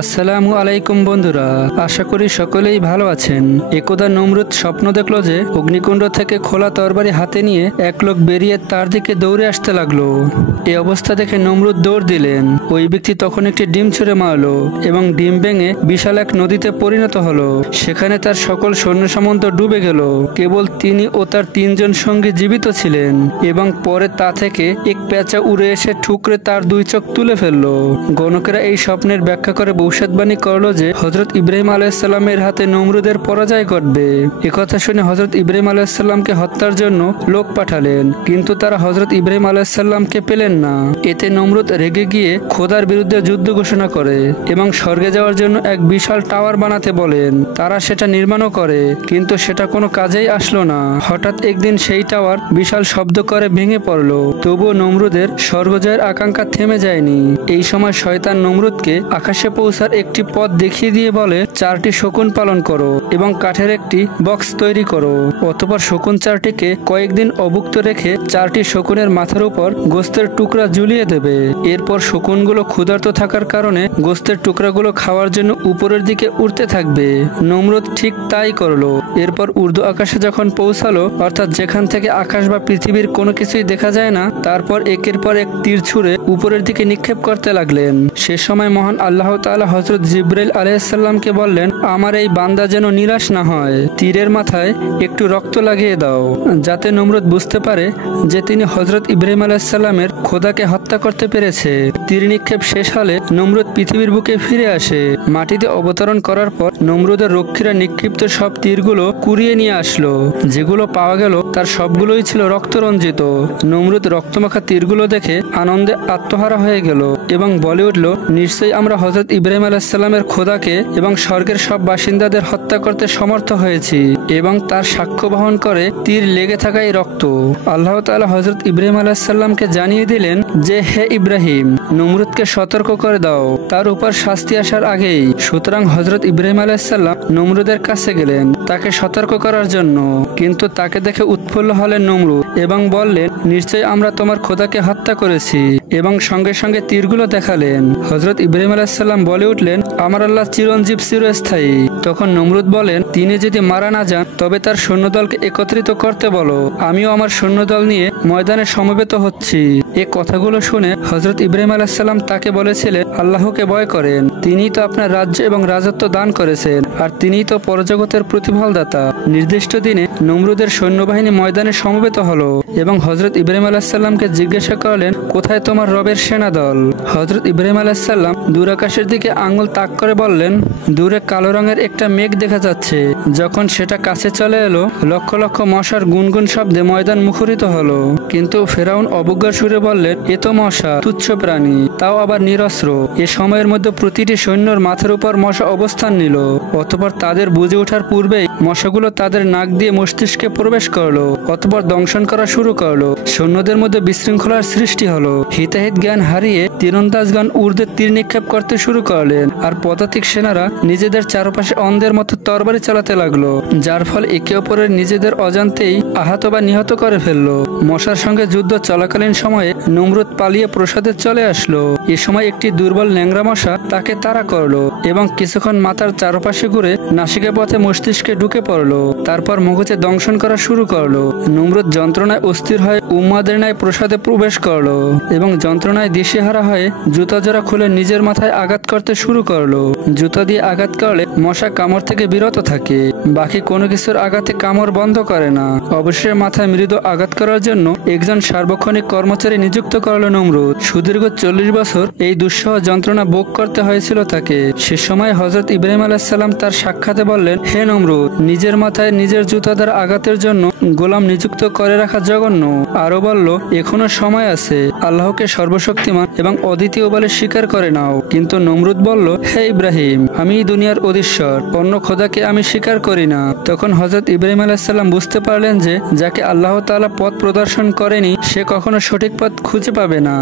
আসসালামু আলাইকুম বন্ধুরা, আশা করি সকলেই ভালো আছেন। একদা নমরুদ স্বপ্ন দেখল যে অগ্নিকুণ্ড থেকে খোলা তরবারি হাতে নিয়ে এক লোক বেরিয়ে তার দিকে দৌড়ে আসতে লাগলো। এই অবস্থা দেখে নমরুদ দৌড় দিলেন। ওই ব্যক্তি তখন একটি ডিম ছুঁড়ে মারলো এবং ডিম ভেঙে বিশাল এক নদীতে পরিণত হলো। সেখানে তার সকল সৈন্য সামন্ত ডুবে গেল, কেবল তিনি ও তার তিনজন সঙ্গী জীবিত ছিলেন। এবং পরে তা থেকে এক পেঁচা উড়ে এসে ঠুকরে তার দুই চোখ তুলে ফেললো। গণকেরা এই স্বপ্নের ব্যাখ্যা করে ভবিষ্যৎবাণী করলো যে হযরত ইব্রাহিম আলাইহিসসালামের হাতে নমরুদের পরাজয় ঘটবে। একথা শুনে হযরত ইব্রাহিম আলাইহিসসালামকে হত্যার জন্য লোক পাঠালেন, কিন্তু তারা হযরত ইব্রাহিম আলাইহিসসালামকে পেলেন না। এতে নমরুদ রেগে গিয়ে খোদার বিরুদ্ধে যুদ্ধ ঘোষণা করে এবং স্বর্গে যাওয়ার জন্য এক বিশাল টাওয়ার বানাতে বলেন। তারা সেটা নির্মাণও করে, কিন্তু সেটা কোনো কাজেই আসলো না। হঠাৎ একদিন সেই টাওয়ার বিশাল শব্দ করে ভেঙে পড়লো। তবুও নমরুদের স্বর্গ জয়ের আকাঙ্ক্ষা থেমে যায়নি। এই সময় শয়তান নমরুদকে আকাশে পৌঁছার একটি পথ দেখিয়ে দিয়ে বলে, 4টি শকুন পালন করো এবং কাঠের একটি বক্স তৈরি করো। অতঃপর শকুন 4টিকে কয়েকদিন অভুক্ত রেখে 4টি শকুনের মাথার উপর গোস্তের টুকরা ঝুলিয়ে দেবে। এরপর শকুনগুলো ক্ষুধার্ত থাকার কারণে গোস্তের টুকরাগুলো খাওয়ার জন্য উপরের দিকে উঠতে থাকবে। নমরুদ ঠিক তাই করলো। এরপর ঊর্ধ্ব আকাশে যখন পৌঁছালো, অর্থাৎ যেখান থেকে আকাশ বা পৃথিবীর কোনো কিছুই দেখা যায় না, তারপর একের পর এক তীর ছুঁড়ে উপরের দিকে নিক্ষেপ করতে লাগলেন। সে সময় মহান আল্লাহ তাআলা হযরত জিবরাইল আলাইহিসসালামকে বললেন, আমার এই বান্দা যেন নিরাশ না হয়। তীরের মাথায় একটু রক্ত লাগিয়ে দাও, যাতে নমরুদ বুঝতে পারে যে তিনি হযরত ইব্রাহিম আলাইহিসসালামের খোদাকে হত্যা করতে পেরেছে। তীর নিক্ষেপ শেষ হলে নমরুদ পৃথিবীর বুকে ফিরে আসে। মাটিতে অবতরণ করার পর নমরুদের রক্ষীরা নিক্ষিপ্ত সব তীরগুলো কুড়িয়ে নিয়ে আসলো। যেগুলো পাওয়া গেল তার সবগুলোই ছিল রক্তরঞ্জিত। নমরুদ রক্তমাখা তীরগুলো দেখে আনন্দে আত্মহারা হয়ে গেল এবং বলে উঠল, নিশ্চয়ই আমরা হযরত ইব্রাহিম আলাইহিসসালামের খোদাকে এবং স্বর্গের সব বাসিন্দাদের হত্যা করতে সমর্থ হয়েছি। এবং তার সাক্ষ্য বহন করে তীর লেগে থাকা এই রক্ত। আল্লাহ তাআলা হযরত ইব্রাহিম আলাইহিসসালামকে জানিয়ে দিলেন যে, হে ইব্রাহিম, নমরুদকে সতর্ক করে দাও, তার উপর শাস্তি আসার আগেই। সুতরাং হযরত ইব্রাহিম আলাইহিসসালাম নমরুদের কাছে গেলেন তাকে সতর্ক করার জন্য। কিন্তু তাকে দেখে উৎফুল্ল হলেন নমরুদ এবং বললেন, নিশ্চয়ই আমরা তোমার খোদাকে হত্যা করেছি। এবং সঙ্গে সঙ্গে তীরগুলো দেখালেন। হযরত ইব্রাহিম আলাইহিসসালাম বলে উঠলেন, আমার আল্লাহ চিরঞ্জীব চিরস্থায়ী। তখন নমরুদ বলেন, তিনি যদি মারা না যান তবে তার সৈন্যদলকে একত্রিত করতে বলো, আমিও আমার সৈন্যদল নিয়ে ময়দানে সমবেত হচ্ছি। এ কথাগুলো শুনে হযরত ইব্রাহিম আলাইহিসসালাম তাকে বলেছিলেন, আল্লাহকে ভয় করেন, তিনিই তো আপনার রাজ্য এবং রাজত্ব দান করেছেন, আর তিনিই তো পরজগতের প্রতিফলদাতা। নির্দিষ্ট দিনে নমরুদের সৈন্যবাহিনী ময়দানে সমবেত হলো এবং হযরত ইব্রাহিম আলাইহিসসালামকে জিজ্ঞাসা করলেন, কোথায় তোমার রবের সেনা দল? হযরত ইব্রাহিম আলাইহিসসালাম দূর আকাশের দিকে আঙ্গুল তাক করে বললেন, দূরে কালো রঙের একটা মেঘ দেখা যাচ্ছে। যখন সেটা কাছে চলে এলো, লক্ষ লক্ষ মশার গুনগুন শব্দে ময়দান মুখরিত হলো। কিন্তু ফেরাউন অবজ্ঞার সুরে বললেন, এ তো মশা, তুচ্ছ প্রাণী, তাও আবার নিরস্ত্র। এ সময়ের মধ্যে প্রতিটি সৈন্যর মাথার উপর মশা অবস্থান নিল। অতঃপর তাদের বুঝে ওঠার পূর্বেই মশাগুলো তাদের নাক দিয়ে মস্তিষ্কে প্রবেশ করলো। অতঃপর দংশন করা শুরু করলো। সৈন্যদের মধ্যে বিশৃঙ্খলার সৃষ্টি হলো। হিতাহিত জ্ঞান হারিয়ে তীরন্দাজগণ ঊর্ধ্বে তীর নিক্ষেপ করতে শুরু করলেন, আর পদাতিক সেনারা নিজেদের চারপাশে অন্ধের মতো তরবারি চালাতে লাগলো, যার ফলে একে অপরের নিজেদের অজান্তেই আহত বা নিহত করে ফেললো। মশার সঙ্গে যুদ্ধ চলাকালীন সময়ে নমরুদ পালিয়ে প্রসাদে চলে আসলো। এ সময় একটি দুর্বল ন্যাংরা মশা তাকে তাড়া করলো এবং কিছুক্ষণ মাথার চারপাশে ঘুরে নাসিকা পথে মস্তিষ্কে ঢুকে পড়লো। তারপর মগজে দংশন করা শুরু করলো। নমরুদ যন্ত্রণায় অস্থির হয়ে উম্মাদের ন্যায় প্রসাদে প্রবেশ করলো এবং যন্ত্রণায় দিশেহারা হয়ে জুতা জোড়া খুলে নিজের মাথায় আঘাত করতে শুরু করলো। জুতা দিয়ে আঘাত করলে মশা কামড় থেকে বিরত থাকে, বাকি কোনো কিছুর আঘাতে কামড় বন্ধ করে না। অবশ্যই মাথায় মৃদু আঘাত করার জন্য একজন সার্বক্ষণিক কর্মচারী নিযুক্ত করলো নমরুদ। সুদীর্ঘ 40 বছর এই দুঃসহ যন্ত্রণা ভোগ করতে হয়েছিল তাকে। সে সময় হযরত ইব্রাহিম আলাইহিসসালাম তার সাক্ষাতে বললেন, হে নমরুদ, নিজের মাথায় নিজের জুতা দ্বারা আঘাতের জন্য গোলাম নিযুক্ত করে রাখা জঘন্য। আরো বলল, এখনো সময় আছে, আল্লাহকে সর্বশক্তিমান এবং অদ্বিতীয় বলে স্বীকার করে নাও। কিন্তু নমরুদ বলল, হে ইব্রাহিম, আমি দুনিয়ার অধীশ্বর, অন্য খোদাকে আমি স্বীকার করি না। তখন হযরত ইব্রাহিম আলাইহিসসালাম বুঝতে পারলেন যে যাকে আল্লাহ তাআলা পথ প্রদর্শন করেনি সে কখনো সঠিক পথ খুঁজে পাবে না।